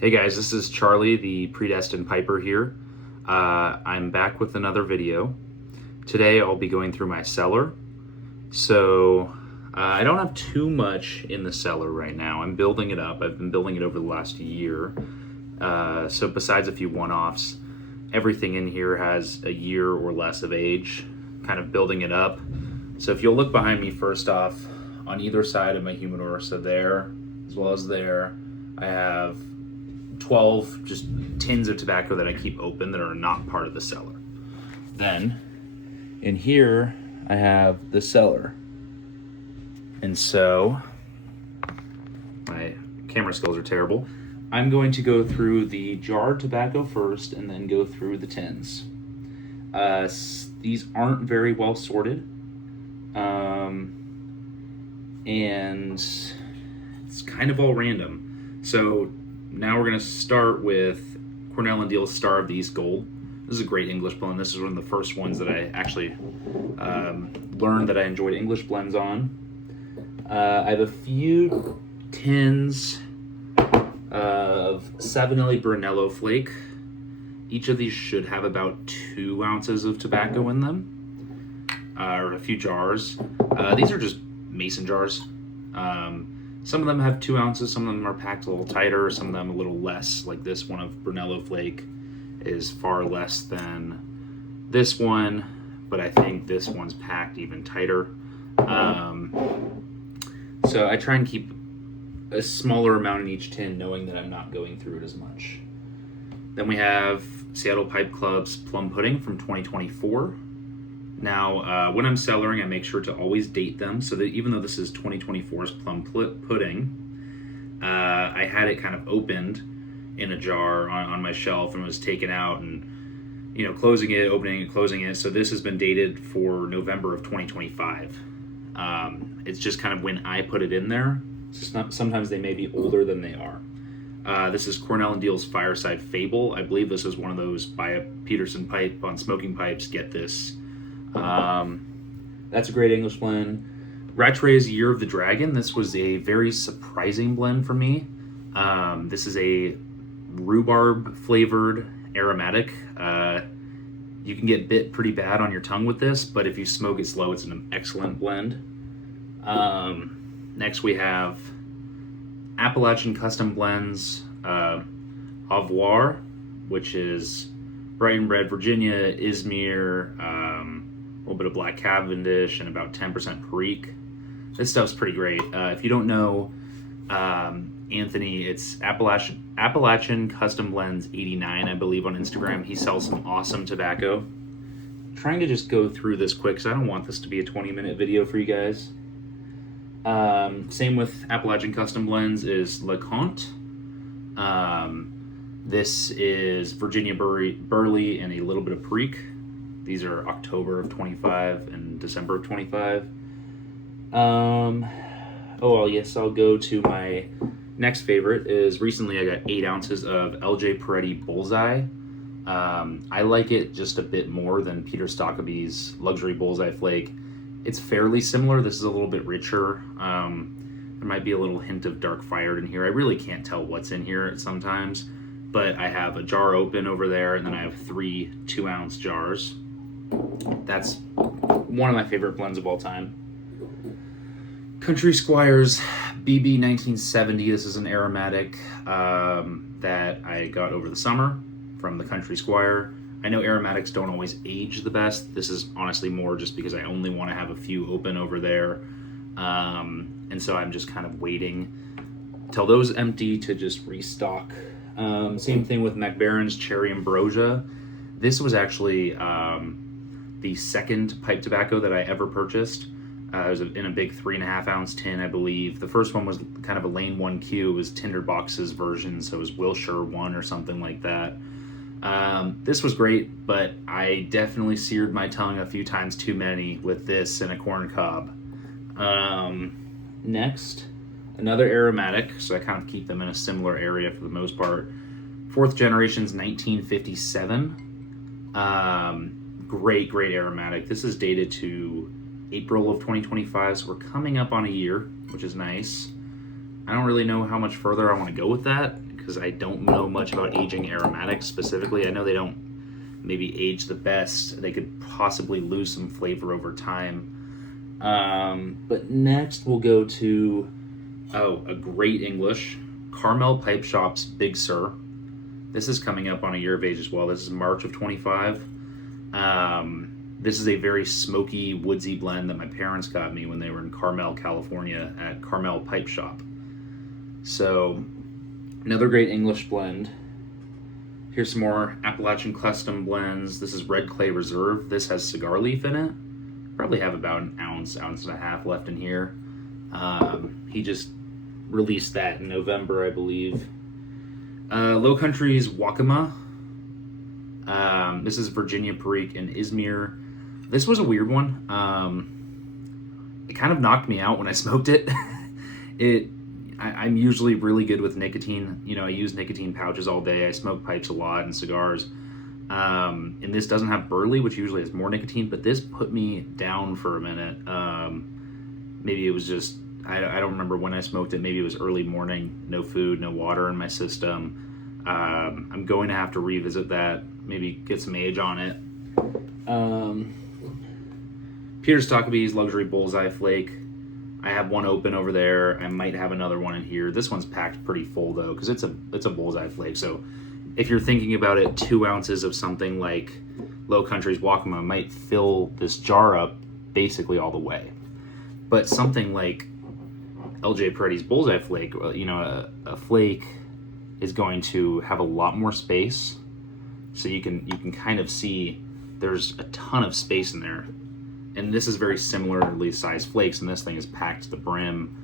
Hey guys, this is Charlie, the Predestined Piper here. I'm back with another video. Today I'll be going through my cellar. So I don't have too much in the cellar right now. I'm building it up. I've been building it over the last year. So besides a few one-offs, everything in here has a year or less of age, kind of building it up. So if you'll look behind me first off, on either side of my humidor, so there as well as there, I have 12 just tins of tobacco that I keep open that are not part of the cellar. Then in here I have the cellar. And so my camera skills are terrible. I'm going to go through the jar tobacco first and then go through the tins. These aren't very well sorted. And it's kind of all random. So now we're going to start with Cornell & Deal's Star of the East Gold. This is a great English blend. This is one of the first ones that I actually learned that I enjoyed English blends on. I have a few tins of Savinelli Brunello Flake. Each of these should have about 2 ounces of tobacco in them, or a few jars. These are just mason jars. Some of them have 2 ounces, some of them are packed a little tighter, some of them a little less. Like this one of Brunello Flake is far less than this one, but I think this one's packed even tighter. So I try and keep a smaller amount in each tin, knowing that I'm not going through it as much. Then we have Seattle Pipe Club's Plum Pudding from 2024. Now, when I'm cellaring, I make sure to always date them, so that even though this is 2024's Plum Pudding, I had it kind of opened in a jar on my shelf and was taken out and, closing it, opening it, closing it. So this has been dated for November of 2025. It's just kind of when I put it in there. Sometimes they may be older than they are. This is Cornell & Deal's Fireside Fable. I believe this is one of those buy a Peterson pipe on smoking pipes, get this. That's a great English blend. Rattray's Year of the Dragon. This was a very surprising blend for me. This is a rhubarb flavored aromatic. You can get bit pretty bad on your tongue with this, but if you smoke it slow, it's an excellent blend. Next we have Appalachian Custom Blends Avoir, which is Brighton Red, Virginia, Izmir, a little bit of Black Cavendish, and about 10% Perique. This stuff's pretty great. If you don't know Anthony, it's Appalachian Custom Blends 89, I believe, on Instagram. He sells some awesome tobacco. I'm trying to just go through this quick because I don't want this to be a 20-minute video for you guys. Same with Appalachian Custom Blends is LeConte. This is Virginia Burley and a little bit of Perique. These are October of 25 and December of 25. I'll go to my next favorite. Is recently I got 8 ounces of LJ Peretti Bullseye. I like it just a bit more than Peter Stockaby's Luxury Bullseye Flake. It's fairly similar. This is a little bit richer. There might be a little hint of dark fired in here. I really can't tell what's in here sometimes, but I have a jar open over there, and then I have 3 2-ounce jars. That's one of my favorite blends of all time. Country Squire's BB 1970. This is an aromatic that I got over the summer from the Country Squire. I know aromatics don't always age the best. This is honestly more just because I only want to have a few open over there. And so I'm just kind of waiting till those empty to just restock. Same thing with MacBaron's Cherry Ambrosia. This was actually the second pipe tobacco that I ever purchased. It was in a big 3.5 ounce tin, I believe. The first one was kind of a Lane 1Q. It was Tinderbox's version, so it was Wilshire 1 or something like that. This was great, but I definitely seared my tongue a few times too many with this and a corn cob. Next, another aromatic, so I kind of keep them in a similar area for the most part. 4th Generation's 1957. Great aromatic. This is dated to April of 2025, so we're coming up on a year, which is nice. I don't really know how much further I want to go with that. It because I don't know much about aging aromatics specifically. I know they don't maybe age the best. They could possibly lose some flavor over time. But next we'll go to, a great English, Carmel Pipe Shop's Big Sur. This is coming up on a year of age as well. This is March of 25. This is a very smoky, woodsy blend that my parents got me when they were in Carmel, California at Carmel Pipe Shop. So, another great English blend. Here's some more Appalachian Custom blends. This is Red Clay Reserve. This has cigar leaf in it. Probably have about an ounce and a half left in here. He just released that in November, I believe. Low Country's Wakima. This is Virginia Perique and Izmir. This was a weird one. It kind of knocked me out when I smoked it. I'm usually really good with nicotine. You know, I use nicotine pouches all day. I smoke pipes a lot and cigars. And this doesn't have burley, which usually has more nicotine, but this put me down for a minute. Maybe it was just, I don't remember when I smoked it. Maybe it was early morning, no food, no water in my system. I'm going to have to revisit that, maybe get some age on it. Peter Stockaby's Luxury Bullseye Flake. I have one open over there. I might have another one in here. This one's packed pretty full though, because it's a bullseye flake. So if you're thinking about it, 2 ounces of something like Low Country's Wakima might fill this jar up basically all the way. But something like LJ Peretti's Bullseye Flake, you know, a flake is going to have a lot more space. So you can kind of see there's a ton of space in there. And this is very similarly sized flakes, and this thing is packed to the brim.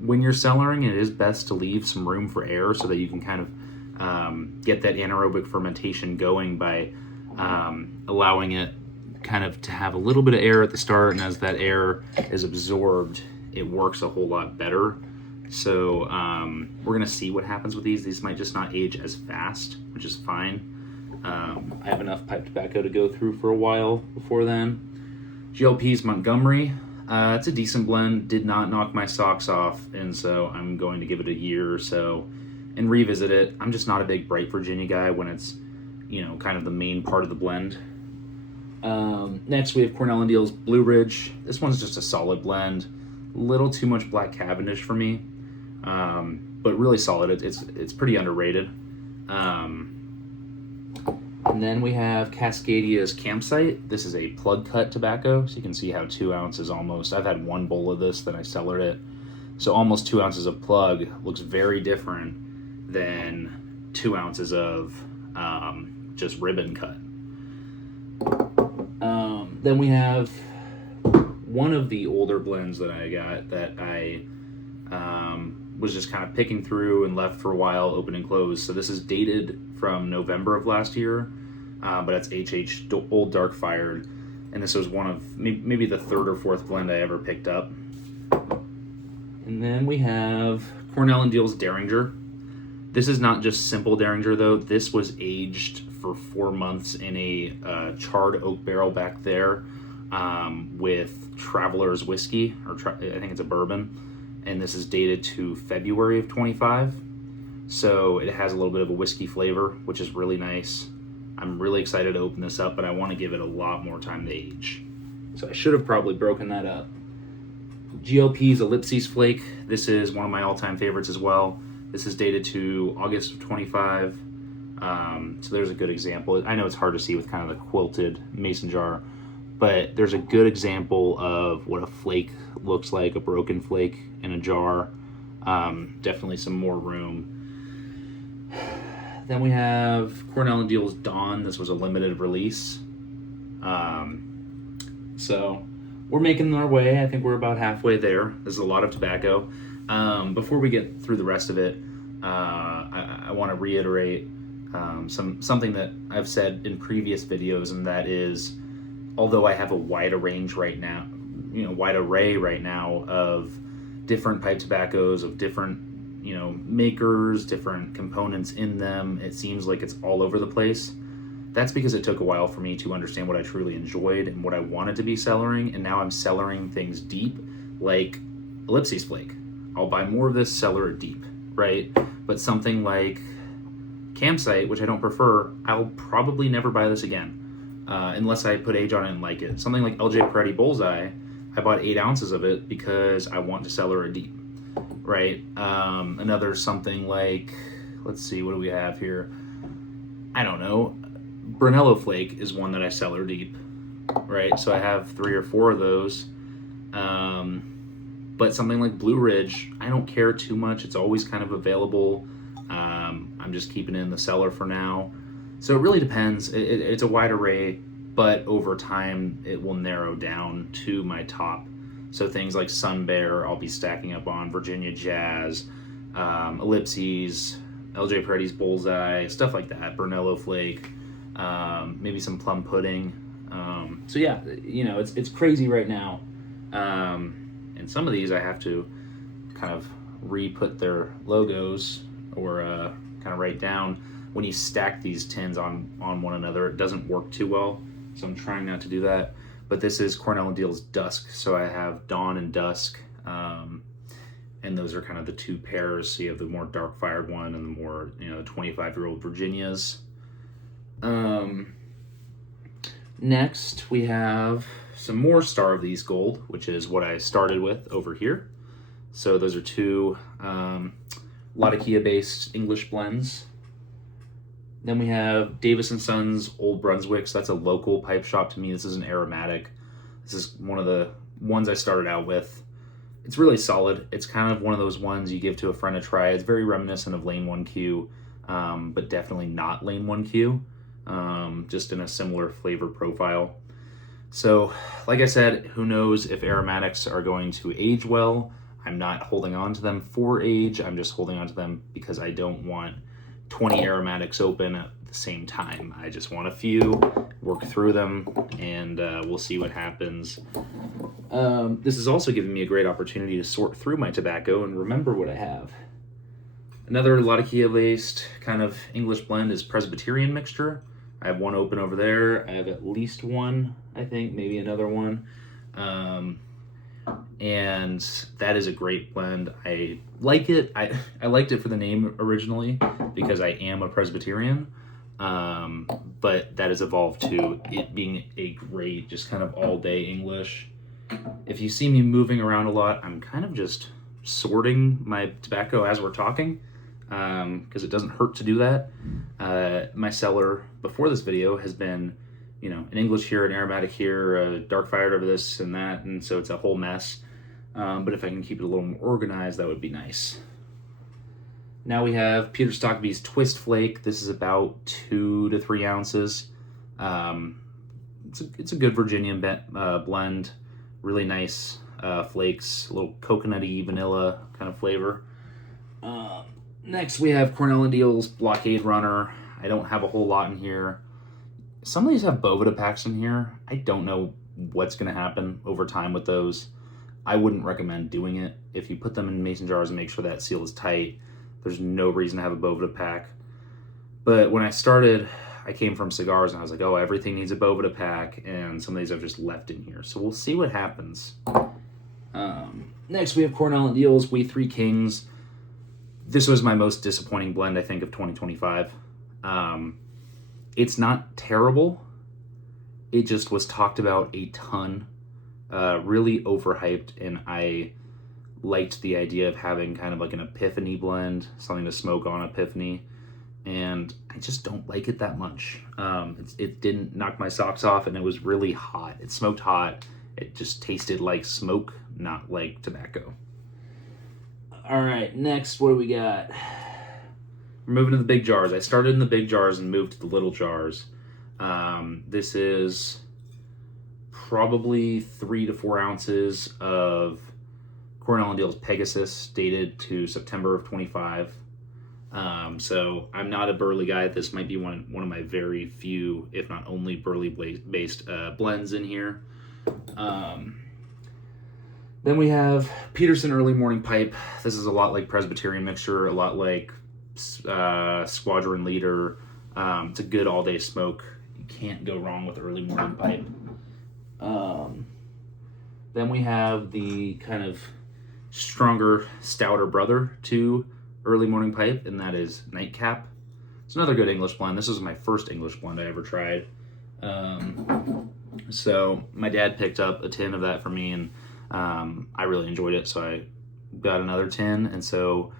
When you're cellaring, it is best to leave some room for air so that you can kind of get that anaerobic fermentation going by allowing it kind of to have a little bit of air at the start, and as that air is absorbed, it works a whole lot better. So we're gonna see what happens with these. These might just not age as fast, which is fine. I have enough pipe tobacco to go through for a while before then. GLP's Montgomery. It's a decent blend. Did not knock my socks off, and so I'm going to give it a year or so and revisit it. I'm just not a big Bright Virginia guy when it's, you know, kind of the main part of the blend. Next we have Cornell & Deal's Blue Ridge. This one's just a solid blend. A little too much Black Cavendish for me, but really solid. It's pretty underrated. And then we have Cascadia's Campsite. This is a plug cut tobacco, so you can see how 2 ounces almost. I've had one bowl of this, then I cellared it. So almost 2 ounces of plug looks very different than 2 ounces of just ribbon cut. Then we have one of the older blends that I got that I was just kind of picking through and left for a while, open and closed. So this is dated from November of last year, but it's HH Old Dark Fired, and this was one of maybe the 3rd or 4th blend I ever picked up. And then we have Cornell & Deal's Derringer. This is not just simple Derringer though. This was aged for 4 months in a charred oak barrel back there with Traveler's Whiskey, or I think it's a bourbon. And this is dated to February of 25. So it has a little bit of a whiskey flavor, which is really nice. I'm really excited to open this up, but I want to give it a lot more time to age. So I should have probably broken that up. GLP's Ellipses Flake. This is one of my all-time favorites as well. This is dated to August of 25. So there's a good example. I know it's hard to see with kind of the quilted mason jar, but there's a good example of what a flake looks like, a broken flake in a jar. Definitely some more room. Then we have Cornell & Deal's Dawn. This was a limited release. So we're making our way. I think we're about halfway there. This is a lot of tobacco. Before we get through the rest of it, I want to reiterate something that I've said in previous videos, and that is, although I have a wide array right now of different pipe tobaccos, of different, makers, different components in them, it seems like it's all over the place. That's because it took a while for me to understand what I truly enjoyed and what I wanted to be cellaring, and now I'm cellaring things deep, like Ellipses Flake. I'll buy more of this, cellar it deep. right? But something like Campsite, which I don't prefer, I'll probably never buy this again, unless I put age on it and like it. Something like LJ Peretti Bullseye, I bought 8 ounces of it because I want to cellar it deep, right? Another something like, let's see, what do we have here? I don't know. Brunello Flake is one that I cellar deep, right? So I have 3 or 4 of those. But something like Blue Ridge, I don't care too much. It's always kind of available. I'm just keeping it in the cellar for now. So it really depends. It's a wide array, but over time it will narrow down to my top. So things like Sun Bear, I'll be stacking up on Virginia Jazz, Ellipses, LJ Peretti's Bullseye, stuff like that. Brunello Flake, maybe some Plum Pudding. So yeah, you know, it's crazy right now. And some of these I have to kind of re-put their logos or kind of write down. When you stack these tins on one another, it doesn't work too well. So I'm trying not to do that. But this is Cornell and Deal's Dusk. So I have Dawn and Dusk. And those are kind of the 2 pairs. So you have the more dark-fired one and the more, you know, the 25-year-old Virginias. Next, we have some more Star of These Gold, which is what I started with over here. So those are 2 Latakia-based English blends. Then we have Davis & Sons Old Brunswick. So that's a local pipe shop to me. This is an aromatic. This is one of the ones I started out with. It's really solid. It's kind of one of those ones you give to a friend to try. It's very reminiscent of Lane 1Q, but definitely not Lane 1Q, just in a similar flavor profile. So, like I said, who knows if aromatics are going to age well. I'm not holding on to them for age. I'm just holding on to them because I don't want 20 aromatics open at the same time. I just want a few, work through them, and we'll see what happens. This has also given me a great opportunity to sort through my tobacco and remember what I have. Another Latakia-based kind of English blend is Presbyterian Mixture. I have one open over there. I have at least one, I think, maybe another one. And that is a great blend. I like it. I liked it for the name originally because I am a Presbyterian. But that has evolved to it being a great, just kind of all-day English. If you see me moving around a lot, I'm kind of just sorting my tobacco as we're talking. Because it doesn't hurt to do that. My cellar before this video has been, you know, an English here, an aromatic here, dark fired over this and that, and so it's a whole mess. But if I can keep it a little more organized, that would be nice. Now we have Peter Stockaby's Twist Flake. This is about 2 to 3 ounces. It's a good Virginian blend. Really nice flakes, a little coconutty, vanilla kind of flavor. Next, we have Cornell & Deal's Blockade Runner. I don't have a whole lot in here. Some of these have Boveda packs in here. I don't know what's going to happen over time with those. I wouldn't recommend doing it. If you put them in mason jars and make sure that seal is tight, there's no reason to have a Boveda pack. But when I started, I came from cigars and I was like, oh, everything needs a Boveda pack, and some of these I've just left in here. So we'll see what happens. Next, we have Cornell & Deal's We Three Kings. This was my most disappointing blend, I think, of 2025. It's not terrible. It just was talked about a ton. Really overhyped, and I liked the idea of having kind of like an epiphany blend, something to smoke on epiphany, and I just don't like it that much. It didn't knock my socks off, and it was really hot. It smoked hot. It just tasted like smoke, not like tobacco. All right, next, what do we got? We're moving to the big jars. I started in the big jars and moved to the little jars. This is probably 3 to 4 ounces of Cornell & Deal's Pegasus, dated to September of 25. So I'm not a Burley guy. This might be one of my very few, if not only Burley-based blends in here. Then we have Peterson Early Morning Pipe. This is a lot like Presbyterian Mixture, a lot like Squadron Leader. It's a good all-day smoke. You can't go wrong with Early Morning Pipe. Then we have the kind of stronger, stouter brother to early morning pipe, and that is Nightcap. It's another good English blend. This was my first English blend I ever tried. So my dad picked up a tin of that for me, and I really enjoyed it, so I got another tin, and so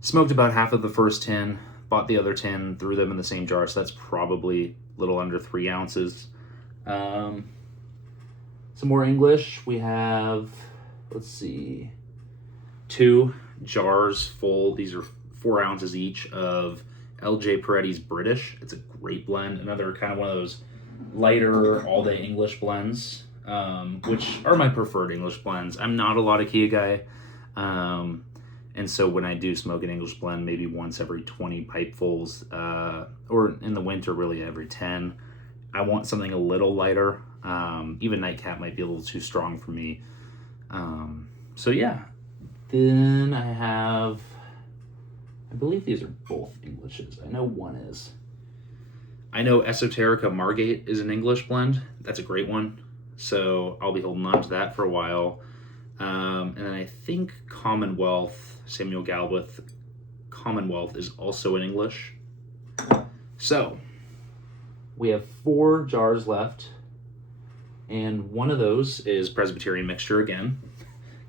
smoked about half of the first tin, bought the other tin, threw them in the same jar, so that's probably a little under 3 ounces. Some more English. We have, let's see, 2 jars full. These are 4 ounces each of LJ Peretti's British. It's a great blend. Another kind of one of those lighter all-day English blends, which are my preferred English blends. I'm not a lot of Kia guy, and so when I do smoke an English blend, maybe once every 20 pipefuls, or in the winter, really every 10, I want something a little lighter. Even Nightcap might be a little too strong for me. So yeah. Then I have, I believe these are both Englishes. I know one is. I know Esoterica Margate is an English blend. That's a great one. So I'll be holding on to that for a while. And then I think Commonwealth, Samuel Galbraith Commonwealth is also in English. So we have 4 jars left. And one of those is Presbyterian Mixture again.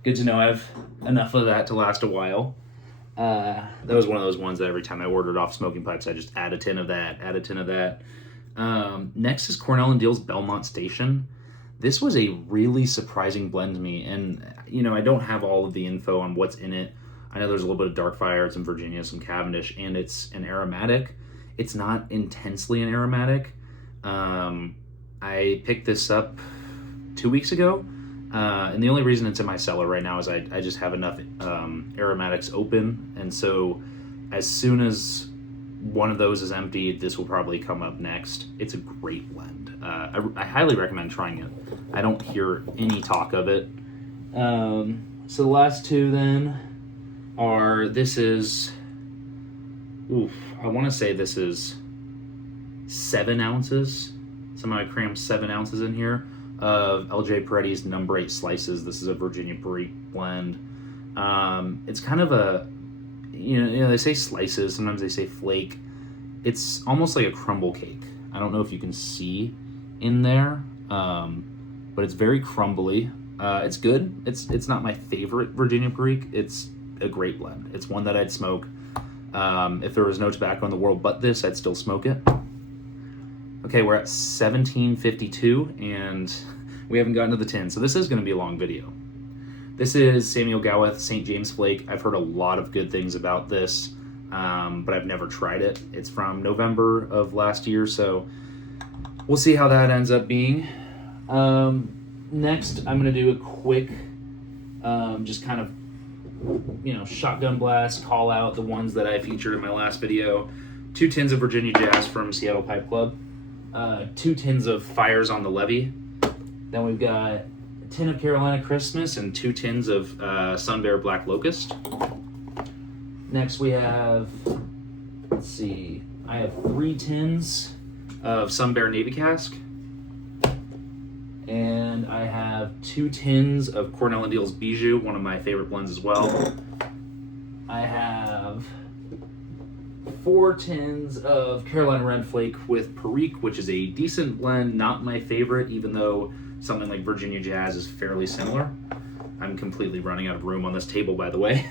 Good to know I have enough of that to last a while. That was one of those ones that every time I ordered off Smoking Pipes, I just add a tin of that, add a tin of that. Next is Cornell & Deal's Belmont Station. This was a really surprising blend to me, and I don't have all of the info on what's in it. I know there's a little bit of Dark Fire, some Virginia, some Cavendish, and it's an aromatic. It's not intensely an aromatic. I picked this up 2 weeks ago, and the only reason it's in my cellar right now is I just have enough aromatics open, and so as soon as one of those is emptied, this will probably come up next. It's a great blend. I highly recommend trying it. I don't hear any talk of it. So the last 2 then are, I want to say this is 7 ounces. Somehow I crammed 7 ounces in here of LJ Peretti's number 8 slices. This is a Virginia Perique blend. It's kind of a, they say slices, sometimes they say flake. It's almost like a crumble cake. I don't know if you can see in there, but it's very crumbly. It's good. It's not my favorite Virginia Perique. It's a great blend. It's one that I'd smoke. If there was no tobacco in the world but this, I'd still smoke it. Okay, we're at 17:52, and we haven't gotten to the tin, so this is going to be a long video. This is Samuel Galbraith St. James Flake. I've heard a lot of good things about this, but I've never tried it. It's from November of last year, so we'll see how that ends up being. Next, I'm going to do a quick, just kind of, shotgun blast, call out the ones that I featured in my last video. 2 tins of Virginia Jazz from Seattle Pipe Club. 2 tins of Fires on the Levee. Then we've got a tin of Carolina Christmas and 2 tins of Sun Bear Black Locust. Next we have, I have 3 tins of Sun Bear Navy Cask. And I have 2 tins of Cornell & Deal's Bijou, one of my favorite blends as well. I have 4 tins of Carolina Red Flake with Perique, which is a decent blend, not my favorite, even though something like Virginia Jazz is fairly similar. I'm completely running out of room on this table, by the way.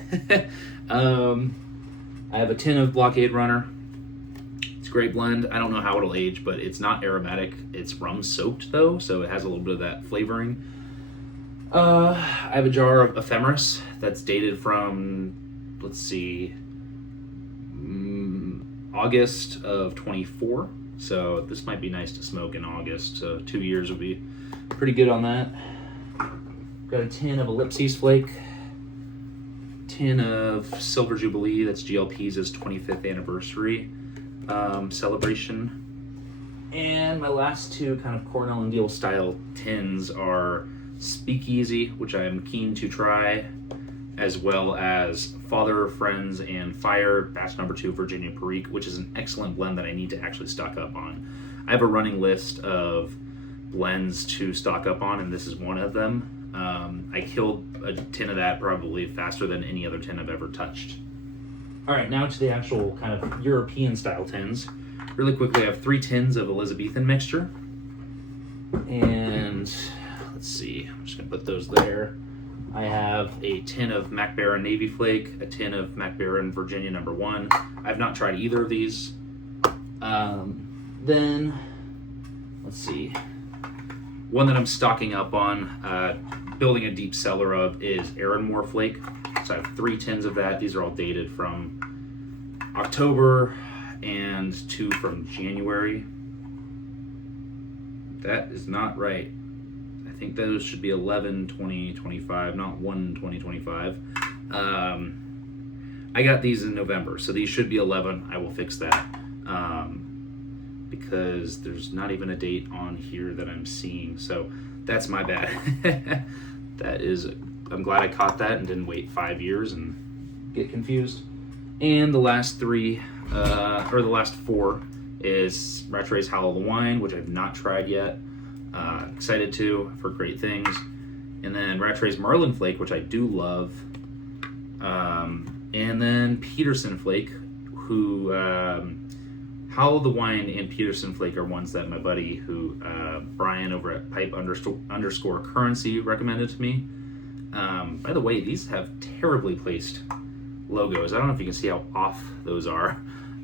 I have a tin of Blockade Runner. It's a great blend. I don't know how it'll age, but it's not aromatic. It's rum soaked though, so it has a little bit of that flavoring. I have a jar of Ephemeris that's dated from, August of 24. So this might be nice to smoke in August. So 2 years would be pretty good on that. Got a tin of Ellipses Flake. Tin of Silver Jubilee. That's GLP's 25th anniversary celebration. And my last 2 kind of Cornell & Deal style tins are Speakeasy, which I am keen to try, as well as Father, Friends, and Fire, batch number 2 Virginia Perique, which is an excellent blend that I need to actually stock up on. I have a running list of blends to stock up on, and this is one of them. I killed a tin of that probably faster than any other tin I've ever touched. All right, now to the actual kind of European style tins. Really quickly, I have 3 tins of Elizabethan mixture. And let's see, I'm just gonna put those there. I have a tin of Mac Baren Navy Flake, a tin of Mac Baren Virginia No. 1. I've not tried either of these. Then, let's see. One that I'm stocking up on, building a deep cellar of, is Aaronmore Flake. So I have 3 tins of that. These are all dated from October and 2 from January. That is not right. I think those should be 11/20/25, not 1/20/25. I got these in November, so these should be 11. I will fix that because there's not even a date on here that I'm seeing. So that's my bad. That is, I'm glad I caught that and didn't wait 5 years and get confused. And the last 3, or the last 4, is Rattray's Howl of the Wine, which I've not tried yet. Excited to, for great things. And then Rattray's Merlin Flake, which I do love. And then Peterson Flake, who Howl of the Wine and Peterson Flake are ones that my buddy, who Brian over at pipe_currency recommended to me. By the way, these have terribly placed logos. I don't know if you can see how off those are.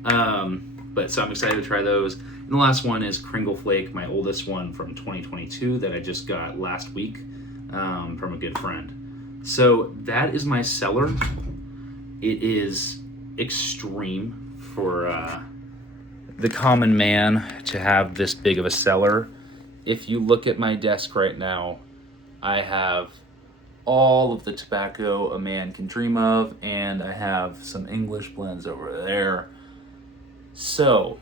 But so I'm excited to try those. And the last one is Kringle Flake, my oldest one from 2022 that I just got last week from a good friend. So that is my cellar. It is extreme for the common man to have this big of a cellar. If you look at my desk right now, I have all of the tobacco a man can dream of, and I have some English blends over there. So,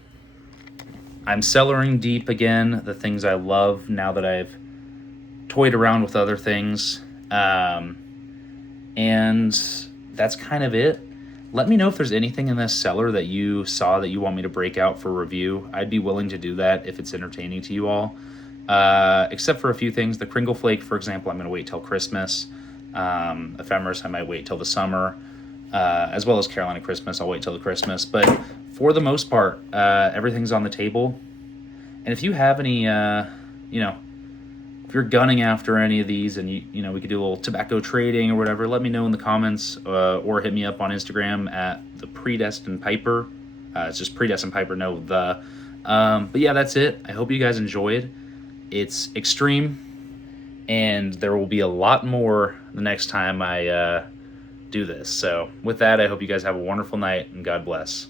I'm cellaring deep again, the things I love now that I've toyed around with other things. And that's kind of it. Let me know if there's anything in this cellar that you saw that you want me to break out for review. I'd be willing to do that if it's entertaining to you all. Except for a few things. The Kringle Flake, for example, I'm going to wait till Christmas. Ephemeris, I might wait till the summer. As well as Carolina Christmas, I'll wait till the Christmas. But for the most part, everything's on the table. And if you have any, if you're gunning after any of these and we could do a little tobacco trading or whatever, let me know in the comments or hit me up on Instagram at the Predestined Piper. It's just Predestined Piper, no the. But yeah, that's it. I hope you guys enjoyed. It's extreme, and there will be a lot more the next time I do this. So with that, I hope you guys have a wonderful night, and God bless.